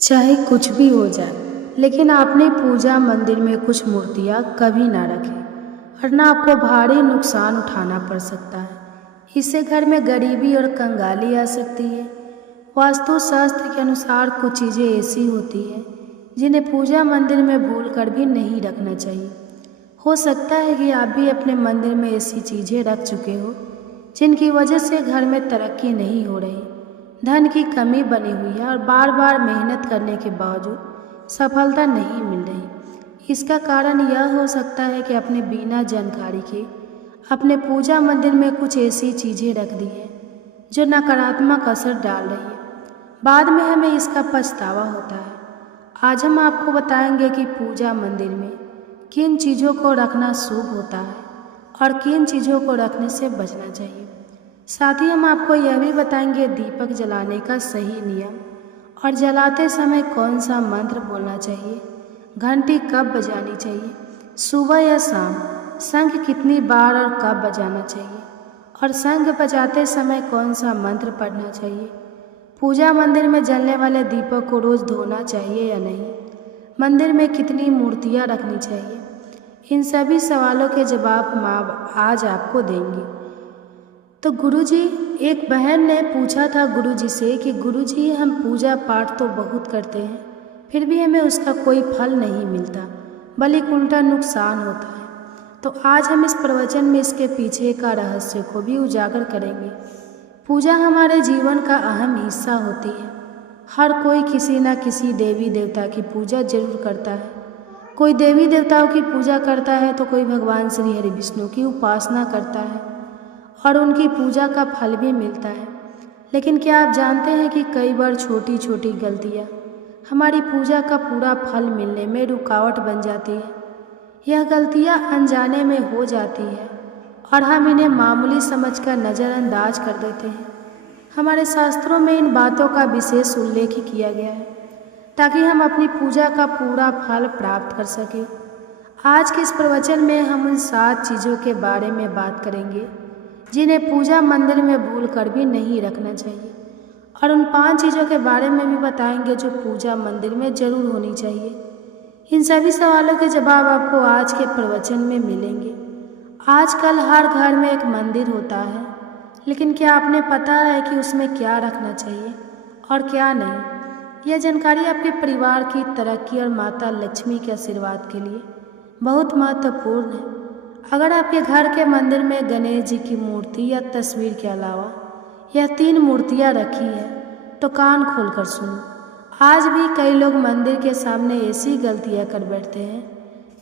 चाहे कुछ भी हो जाए, लेकिन आपने पूजा मंदिर में कुछ मूर्तियाँ कभी ना रखें, वरना आपको भारी नुकसान उठाना पड़ सकता है। इससे घर में गरीबी और कंगाली आ सकती है। वास्तु शास्त्र के अनुसार कुछ चीज़ें ऐसी होती हैं जिन्हें पूजा मंदिर में भूल कर भी नहीं रखना चाहिए। हो सकता है कि आप भी अपने मंदिर में ऐसी चीज़ें रख चुके हो जिनकी वजह से घर में तरक्की नहीं हो रही, धन की कमी बनी हुई है और बार बार मेहनत करने के बावजूद सफलता नहीं मिल रही। इसका कारण यह हो सकता है कि आपने बिना जानकारी के अपने पूजा मंदिर में कुछ ऐसी चीज़ें रख दी हैं जो नकारात्मक असर डाल रही है। बाद में हमें इसका पछतावा होता है। आज हम आपको बताएंगे कि पूजा मंदिर में किन चीज़ों को रखना शुभ होता है और किन चीज़ों को रखने से बचना चाहिए। साथ ही हम आपको यह भी बताएंगे दीपक जलाने का सही नियम और जलाते समय कौन सा मंत्र बोलना चाहिए, घंटी कब बजानी चाहिए, सुबह या शाम, शंख कितनी बार और कब बजाना चाहिए और शंख बजाते समय कौन सा मंत्र पढ़ना चाहिए। पूजा मंदिर में जलने वाले दीपक को रोज़ धोना चाहिए या नहीं, मंदिर में कितनी मूर्तियाँ रखनी चाहिए। इन सभी सवालों के जवाब हम आज आपको देंगे। तो गुरुजी, एक बहन ने पूछा था गुरुजी से कि गुरुजी, हम पूजा पाठ तो बहुत करते हैं, फिर भी हमें उसका कोई फल नहीं मिलता, बल्कि उल्टा नुकसान होता है। तो आज हम इस प्रवचन में इसके पीछे का रहस्य को भी उजागर करेंगे। पूजा हमारे जीवन का अहम हिस्सा होती है। हर कोई किसी न किसी देवी देवता की पूजा जरूर करता है। कोई देवी देवताओं की पूजा करता है तो कोई भगवान श्री हरि विष्णु की उपासना करता है और उनकी पूजा का फल भी मिलता है। लेकिन क्या आप जानते हैं कि कई बार छोटी छोटी गलतियाँ हमारी पूजा का पूरा फल मिलने में रुकावट बन जाती है। यह गलतियाँ अनजाने में हो जाती है और हम इन्हें मामूली समझकर नज़रअंदाज कर देते हैं। हमारे शास्त्रों में इन बातों का विशेष उल्लेख किया गया है ताकि हम अपनी पूजा का पूरा फल प्राप्त कर सकें। आज के इस प्रवचन में हम उन 7 चीज़ों के बारे में बात करेंगे जिन्हें पूजा मंदिर में भूल कर भी नहीं रखना चाहिए, और उन 5 चीज़ों के बारे में भी बताएंगे जो पूजा मंदिर में ज़रूर होनी चाहिए। इन सभी सवालों के जवाब आपको आज के प्रवचन में मिलेंगे। आजकल हर घर में एक मंदिर होता है, लेकिन क्या आपने पता है कि उसमें क्या रखना चाहिए और क्या नहीं? यह जानकारी आपके परिवार की तरक्की और माता लक्ष्मी के आशीर्वाद के लिए बहुत महत्वपूर्ण है। अगर आपके घर के मंदिर में गणेश जी की मूर्ति या तस्वीर के अलावा यह 3 मूर्तियां रखी है तो कान खोलकर सुनो। आज भी कई लोग मंदिर के सामने ऐसी गलतियां कर बैठते हैं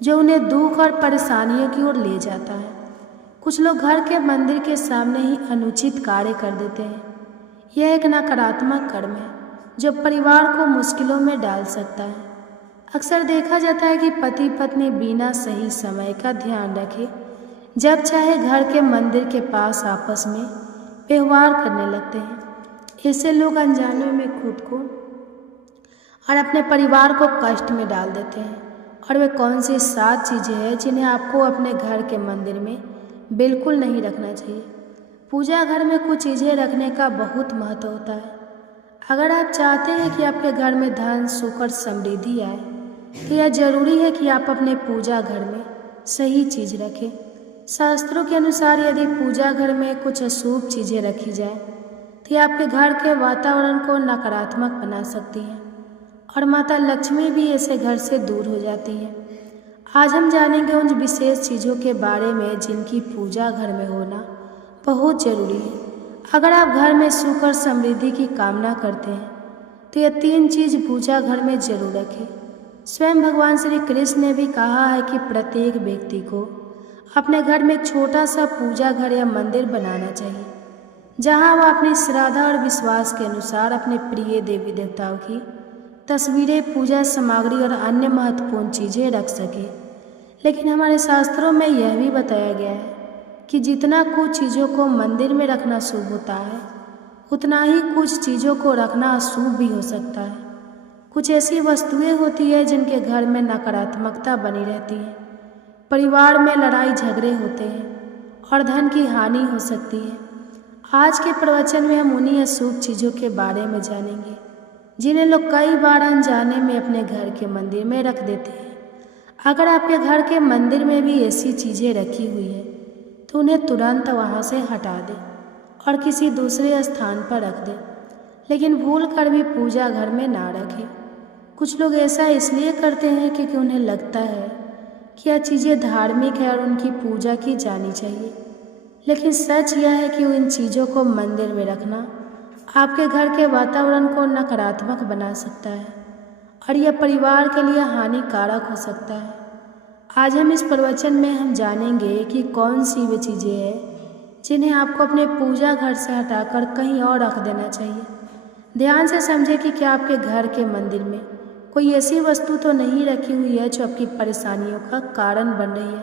जो उन्हें दुख और परेशानियों की ओर ले जाता है। कुछ लोग घर के मंदिर के सामने ही अनुचित कार्य कर देते हैं। यह एक नकारात्मक कर्म है जो परिवार को मुश्किलों में डाल सकता है। अक्सर देखा जाता है कि पति पत्नी बिना सही समय का ध्यान रखे जब चाहे घर के मंदिर के पास आपस में व्यवहार करने लगते हैं। इससे लोग अनजाने में खुद को और अपने परिवार को कष्ट में डाल देते हैं। और वे कौन सी 7 चीज़ें हैं जिन्हें आपको अपने घर के मंदिर में बिल्कुल नहीं रखना चाहिए। पूजा घर में कुछ चीज़ें रखने का बहुत महत्व होता है। अगर आप चाहते हैं कि आपके घर में धन सुख और समृद्धि आए तो यह जरूरी है कि आप अपने पूजा घर में सही चीज़ रखें। शास्त्रों के अनुसार यदि पूजा घर में कुछ अशुभ चीज़ें रखी जाए तो यह आपके घर के वातावरण को नकारात्मक बना सकती हैं और माता लक्ष्मी भी ऐसे घर से दूर हो जाती है। आज हम जानेंगे उन विशेष चीज़ों के बारे में जिनकी पूजा घर में होना बहुत ज़रूरी है। अगर आप घर में सुख और समृद्धि की कामना करते हैं तो यह 3 चीज़ पूजा घर में जरूर रखें। स्वयं भगवान श्री कृष्ण ने भी कहा है कि प्रत्येक व्यक्ति को अपने घर में एक छोटा सा पूजा घर या मंदिर बनाना चाहिए जहां वह अपनी श्रद्धा और विश्वास के अनुसार अपने प्रिय देवी देवताओं की तस्वीरें, पूजा सामग्री और अन्य महत्वपूर्ण चीज़ें रख सके। लेकिन हमारे शास्त्रों में यह भी बताया गया है कि जितना कुछ चीज़ों को मंदिर में रखना शुभ होता है उतना ही कुछ चीज़ों को रखना अशुभ भी हो सकता है। कुछ ऐसी वस्तुएं होती है जिनके घर में नकारात्मकता बनी रहती है, परिवार में लड़ाई झगड़े होते हैं और धन की हानि हो सकती है। आज के प्रवचन में हम उन्हीं अशुभ चीज़ों के बारे में जानेंगे जिन्हें लोग कई बार अनजाने में अपने घर के मंदिर में रख देते हैं। अगर आपके घर के मंदिर में भी ऐसी चीज़ें रखी हुई है तो उन्हें तुरंत वहाँ से हटा दें और किसी दूसरे स्थान पर रख दें, लेकिन भूल कर भी पूजा घर में ना रखें। कुछ लोग ऐसा इसलिए करते हैं क्योंकि उन्हें लगता है कि यह चीज़ें धार्मिक है और उनकी पूजा की जानी चाहिए, लेकिन सच यह है कि इन चीज़ों को मंदिर में रखना आपके घर के वातावरण को नकारात्मक बना सकता है और यह परिवार के लिए हानिकारक हो सकता है। आज हम इस प्रवचन में हम जानेंगे कि कौन सी वे चीज़ें हैं जिन्हें आपको अपने पूजा घर से हटाकर कहीं और रख देना चाहिए। ध्यान से समझें कि क्या आपके घर के मंदिर में कोई ऐसी वस्तु तो नहीं रखी हुई है जो आपकी परेशानियों का कारण बन रही है।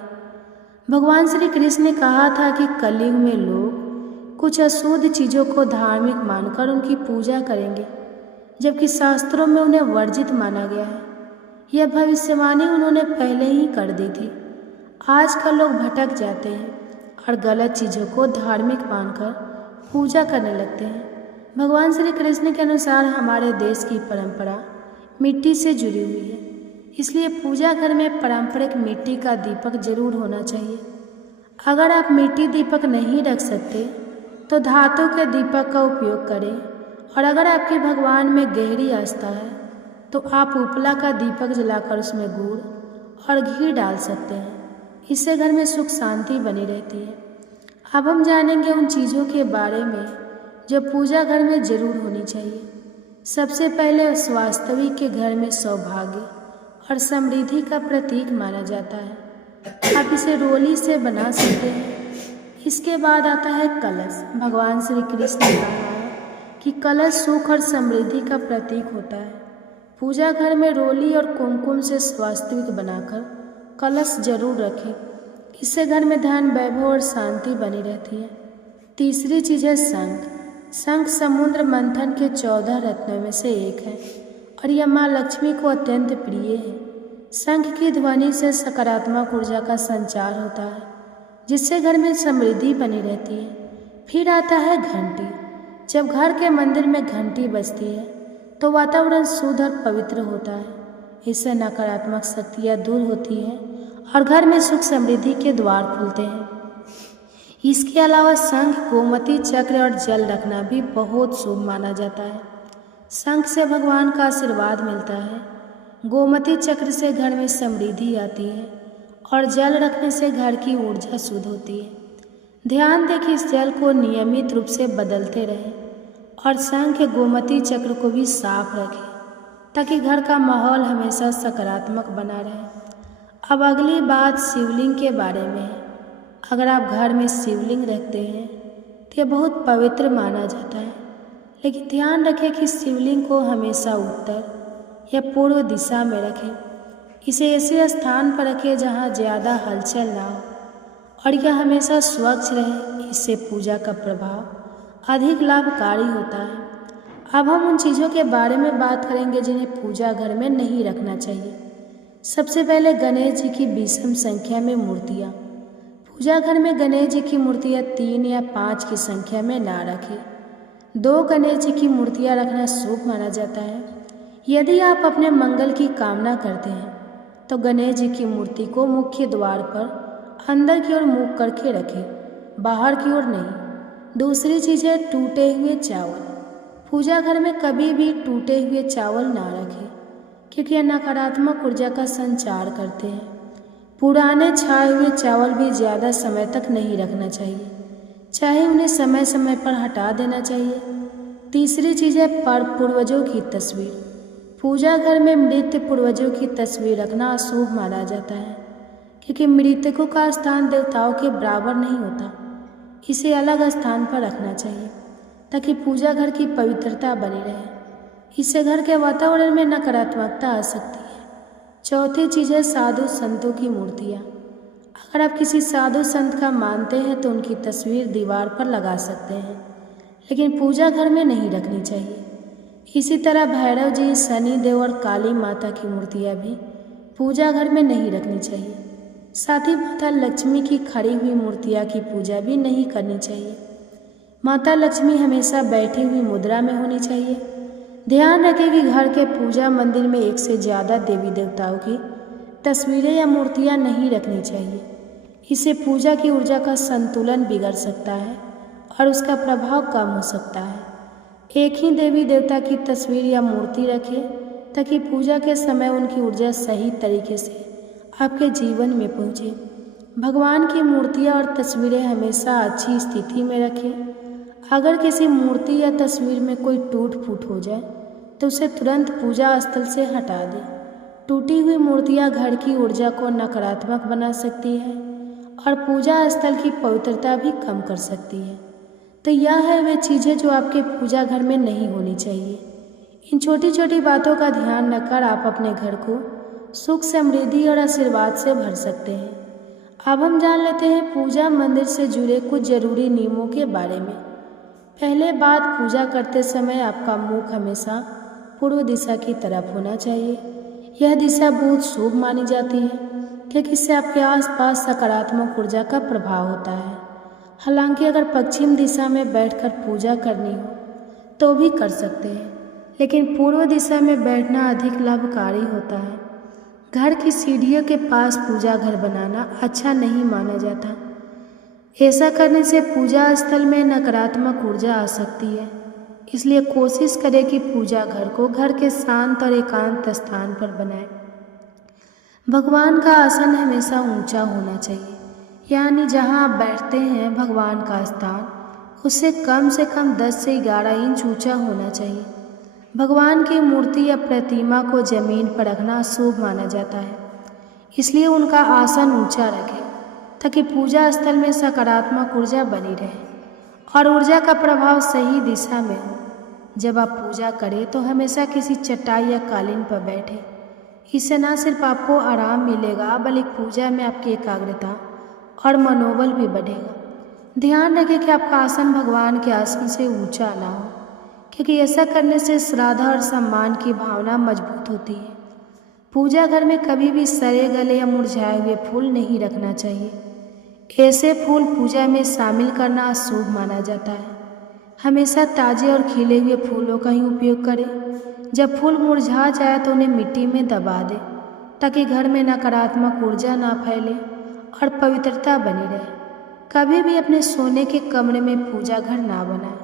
भगवान श्री कृष्ण ने कहा था कि कलयुग में लोग कुछ अशुद्ध चीज़ों को धार्मिक मानकर उनकी पूजा करेंगे, जबकि शास्त्रों में उन्हें वर्जित माना गया है। यह भविष्यवाणी उन्होंने पहले ही कर दी थी। आजकल लोग भटक जाते हैं और गलत चीज़ों को धार्मिक मानकर पूजा करने लगते हैं। भगवान श्री कृष्ण के अनुसार हमारे देश की परंपरा मिट्टी से जुड़ी हुई है, इसलिए पूजा घर में पारंपरिक मिट्टी का दीपक जरूर होना चाहिए। अगर आप मिट्टी दीपक नहीं रख सकते तो धातु के दीपक का उपयोग करें, और अगर आपकी भगवान में गहरी आस्था है तो आप उपला का दीपक जलाकर उसमें गुड़ और घी डाल सकते हैं। इससे घर में सुख शांति बनी रहती है। अब हम जानेंगे उन चीज़ों के बारे में जो पूजा घर में जरूर होनी चाहिए। सबसे पहले वास्तविक के घर में सौभाग्य और समृद्धि का प्रतीक माना जाता है। आप इसे रोली से बना सकते हैं। इसके बाद आता है कलश। भगवान श्री कृष्ण ने कहा है कि कलश सुख और समृद्धि का प्रतीक होता है। पूजा घर में रोली और कुमकुम से वास्तविक बनाकर कलश जरूर रखें। इससे घर में धन, वैभव और शांति बनी रहती है। तीसरी चीज़ है शंख। शंख समुद्र मंथन के 14 रत्नों में से एक है और यह माँ लक्ष्मी को अत्यंत प्रिय है। शंख की ध्वनि से सकारात्मक ऊर्जा का संचार होता है, जिससे घर में समृद्धि बनी रहती है। फिर आता है घंटी। जब घर के मंदिर में घंटी बजती है तो वातावरण शुद्ध और पवित्र होता है। इससे नकारात्मक शक्तियाँ दूर होती हैं और घर में सुख समृद्धि के द्वार खुलते हैं। इसके अलावा शंख, गोमती चक्र और जल रखना भी बहुत शुभ माना जाता है। शंख से भगवान का आशीर्वाद मिलता है, गोमती चक्र से घर में समृद्धि आती है और जल रखने से घर की ऊर्जा शुद्ध होती है। ध्यान दें कि इस जल को नियमित रूप से बदलते रहें और शंख, गोमती चक्र को भी साफ रखें ताकि घर का माहौल हमेशा सकारात्मक बना रहे। अब अगली बात शिवलिंग के बारे में है। अगर आप घर में शिवलिंग रखते हैं तो यह बहुत पवित्र माना जाता है, लेकिन ध्यान रखें कि शिवलिंग को हमेशा उत्तर या पूर्व दिशा में रखें। इसे ऐसे स्थान पर रखें जहाँ ज़्यादा हलचल ना हो और यह हमेशा स्वच्छ रहे। इससे पूजा का प्रभाव अधिक लाभकारी होता है। अब हम उन चीज़ों के बारे में बात करेंगे जिन्हें पूजा घर में नहीं रखना चाहिए। सबसे पहले गणेश जी की विषम संख्या में मूर्तियाँ। पूजा घर में गणेश जी की मूर्तियाँ 3 या 5 की संख्या में ना रखें। 2 गणेश जी की मूर्तियाँ रखना शुभ माना जाता है। यदि आप अपने मंगल की कामना करते हैं तो गणेश जी की मूर्ति को मुख्य द्वार पर अंदर की ओर मुख करके रखें, बाहर की ओर नहीं। दूसरी चीज़ है टूटे हुए चावल। पूजा घर में कभी भी टूटे हुए चावल ना रखें क्योंकि यह नकारात्मक ऊर्जा का संचार करते हैं। पुराने छाए हुए चावल भी ज़्यादा समय तक नहीं रखना चाहिए, चाहे उन्हें समय समय पर हटा देना चाहिए। तीसरी चीज़ है पूर्वजों की तस्वीर। पूजा घर में मृत पूर्वजों की तस्वीर रखना अशुभ माना जाता है क्योंकि मृतकों का स्थान देवताओं के बराबर नहीं होता। इसे अलग स्थान पर रखना चाहिए ताकि पूजा घर की पवित्रता बनी रहे। इससे घर के वातावरण में नकारात्मकता आ सकती है। चौथी चीज़ है साधु संतों की मूर्तियाँ। अगर आप किसी साधु संत का मानते हैं तो उनकी तस्वीर दीवार पर लगा सकते हैं, लेकिन पूजा घर में नहीं रखनी चाहिए। इसी तरह भैरव जी, शनि देव और काली माता की मूर्तियाँ भी पूजा घर में नहीं रखनी चाहिए। साथ ही माता लक्ष्मी की खड़ी हुई मूर्तियाँ की पूजा भी नहीं करनी चाहिए। माता लक्ष्मी हमेशा बैठी हुई मुद्रा में होनी चाहिए। ध्यान रखें कि घर के पूजा मंदिर में एक से ज़्यादा देवी देवताओं की तस्वीरें या मूर्तियां नहीं रखनी चाहिए। इससे पूजा की ऊर्जा का संतुलन बिगड़ सकता है और उसका प्रभाव कम हो सकता है। एक ही देवी देवता की तस्वीर या मूर्ति रखें ताकि पूजा के समय उनकी ऊर्जा सही तरीके से आपके जीवन में पहुँचे। भगवान की मूर्तियाँ और तस्वीरें हमेशा अच्छी स्थिति में रखें। अगर किसी मूर्ति या तस्वीर में कोई टूट फूट हो जाए तो उसे तुरंत पूजा स्थल से हटा दें। टूटी हुई मूर्तियाँ घर की ऊर्जा को नकारात्मक बना सकती है और पूजा स्थल की पवित्रता भी कम कर सकती है। तो यह है वे चीज़ें जो आपके पूजा घर में नहीं होनी चाहिए। इन छोटी छोटी बातों का ध्यान रखकर आप अपने घर को सुख, समृद्धि और आशीर्वाद से भर सकते हैं। अब हम जान लेते हैं पूजा मंदिर से जुड़े कुछ जरूरी नियमों के बारे में। पहले बात, पूजा करते समय आपका मुख हमेशा पूर्व दिशा की तरफ होना चाहिए। यह दिशा बहुत शुभ मानी जाती है क्योंकि इससे आपके आसपास सकारात्मक ऊर्जा का प्रभाव होता है। हालांकि अगर पश्चिम दिशा में बैठकर पूजा करनी हो तो भी कर सकते हैं, लेकिन पूर्व दिशा में बैठना अधिक लाभकारी होता है। घर की सीढ़ियों के पास पूजा घर बनाना अच्छा नहीं माना जाता। ऐसा करने से पूजा स्थल में नकारात्मक ऊर्जा आ सकती है। इसलिए कोशिश करें कि पूजा घर को घर के शांत और एकांत स्थान पर बनाएं। भगवान का आसन हमेशा ऊंचा होना चाहिए, यानी जहां आप बैठते हैं भगवान का स्थान उससे कम 10 से 11 इंच ऊंचा होना चाहिए। भगवान की मूर्ति या प्रतिमा को जमीन पर रखना शुभ माना जाता है, इसलिए उनका आसन ऊंचा रखें ताकि पूजा स्थल में सकारात्मक ऊर्जा बनी रहे और ऊर्जा का प्रभाव सही दिशा में हो। जब आप पूजा करें तो हमेशा किसी चटाई या कालीन पर बैठें। इससे न सिर्फ आपको आराम मिलेगा बल्कि पूजा में आपकी एकाग्रता और मनोबल भी बढ़ेगा। ध्यान रखें कि आपका आसन भगवान के आसन से ऊंचा ना हो, क्योंकि ऐसा करने से श्रद्धा और सम्मान की भावना मजबूत होती है। पूजा घर में कभी भी सड़े गले या मुरझाए हुए फूल नहीं रखना चाहिए। ऐसे फूल पूजा में शामिल करना अशुभ माना जाता है। हमेशा ताजे और खिले हुए फूलों का ही उपयोग करें। जब फूल मुरझा जाए तो उन्हें मिट्टी में दबा दें ताकि घर में नकारात्मक ऊर्जा ना फैले और पवित्रता बनी रहे। कभी भी अपने सोने के कमरे में पूजा घर ना बनाएं।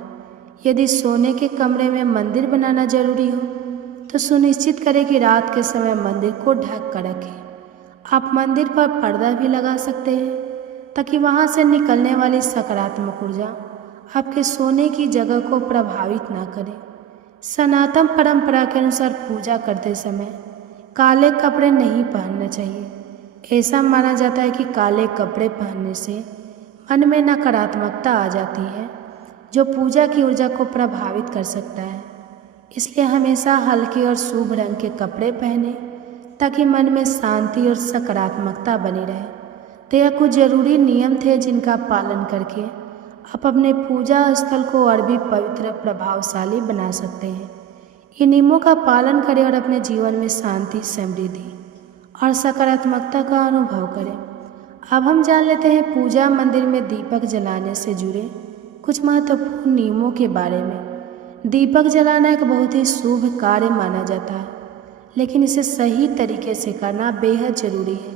यदि सोने के कमरे में मंदिर बनाना जरूरी हो तो सुनिश्चित करें कि रात के समय मंदिर को ढक कर रखें। आप मंदिर पर पर्दा भी लगा सकते हैं ताकि वहां से निकलने वाली सकारात्मक ऊर्जा आपके सोने की जगह को प्रभावित ना करे। सनातन परंपरा के अनुसार पूजा करते समय काले कपड़े नहीं पहनने चाहिए। ऐसा माना जाता है कि काले कपड़े पहनने से मन में नकारात्मकता आ जाती है जो पूजा की ऊर्जा को प्रभावित कर सकता है। इसलिए हमेशा हल्के और शुभ रंग के कपड़े पहने ताकि मन में शांति और सकारात्मकता बनी रहे। तो यह कुछ जरूरी नियम थे जिनका पालन करके आप अपने पूजा स्थल को और भी पवित्र प्रभावशाली बना सकते हैं। इन नियमों का पालन करें और अपने जीवन में शांति, समृद्धि और सकारात्मकता का अनुभव करें। अब हम जान लेते हैं पूजा मंदिर में दीपक जलाने से जुड़े कुछ महत्वपूर्ण नियमों के बारे में। दीपक जलाना एक बहुत ही शुभ कार्य माना जाता है, लेकिन इसे सही तरीके से करना बेहद जरूरी है।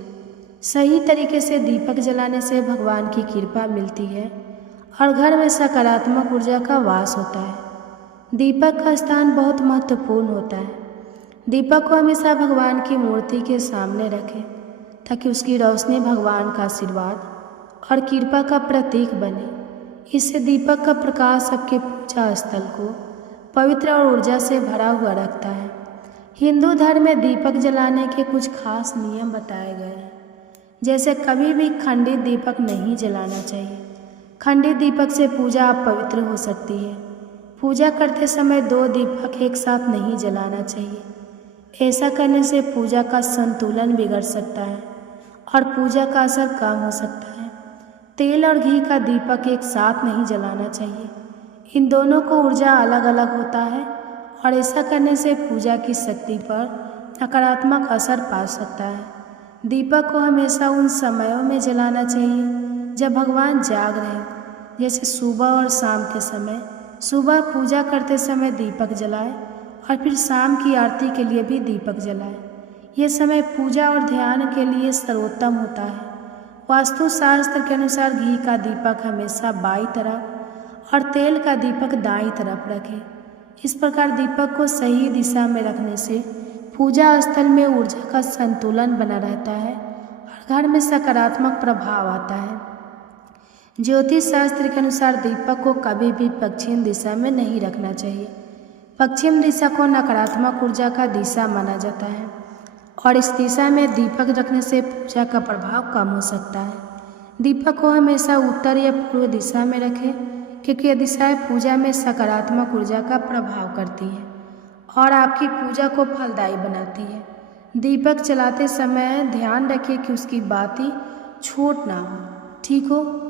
सही तरीके से दीपक जलाने से भगवान की कृपा मिलती है और घर में सकारात्मक ऊर्जा का वास होता है। दीपक का स्थान बहुत महत्वपूर्ण होता है। दीपक को हमेशा भगवान की मूर्ति के सामने रखें ताकि उसकी रोशनी भगवान का आशीर्वाद और कृपा का प्रतीक बने। इससे दीपक का प्रकाश आपके पूजा स्थल को पवित्र और ऊर्जा से भरा हुआ रखता है। हिंदू धर्म में दीपक जलाने के कुछ खास नियम बताए गए हैं, जैसे कभी भी खंडित दीपक नहीं जलाना चाहिए। खंडित दीपक से पूजा अपवित्र हो सकती है। पूजा करते समय 2 दीपक एक साथ नहीं जलाना चाहिए। ऐसा करने से पूजा का संतुलन बिगड़ सकता है और पूजा का असर कम हो सकता है। तेल और घी का दीपक एक साथ नहीं जलाना चाहिए। इन दोनों को ऊर्जा अलग अलग होता है और ऐसा करने से पूजा की शक्ति पर नकारात्मक असर पड़ सकता है। दीपक को हमेशा उन समयों में जलाना चाहिए जब भगवान जाग रहे हो, जैसे सुबह और शाम के समय। सुबह पूजा करते समय दीपक जलाएं और फिर शाम की आरती के लिए भी दीपक जलाएं। यह समय पूजा और ध्यान के लिए सर्वोत्तम होता है। वास्तु शास्त्र के अनुसार घी का दीपक हमेशा बाईं तरफ और तेल का दीपक दाईं तरफ रखें। इस प्रकार दीपक को सही दिशा में रखने से पूजा स्थल में ऊर्जा का संतुलन बना रहता है और घर में सकारात्मक प्रभाव आता है। ज्योतिष शास्त्र के अनुसार दीपक को कभी भी पश्चिम दिशा में नहीं रखना चाहिए। पश्चिम दिशा को नकारात्मक ऊर्जा का दिशा माना जाता है और इस दिशा में दीपक रखने से पूजा का प्रभाव कम हो सकता है। दीपक को हमेशा उत्तर या पूर्व दिशा में रखें, क्योंकि यह दिशाएं पूजा में सकारात्मक ऊर्जा का प्रभाव करती हैं और आपकी पूजा को फलदायी बनाती है। दीपक जलाते समय ध्यान रखिए कि उसकी बाती छोट ना हो। ठीक हो।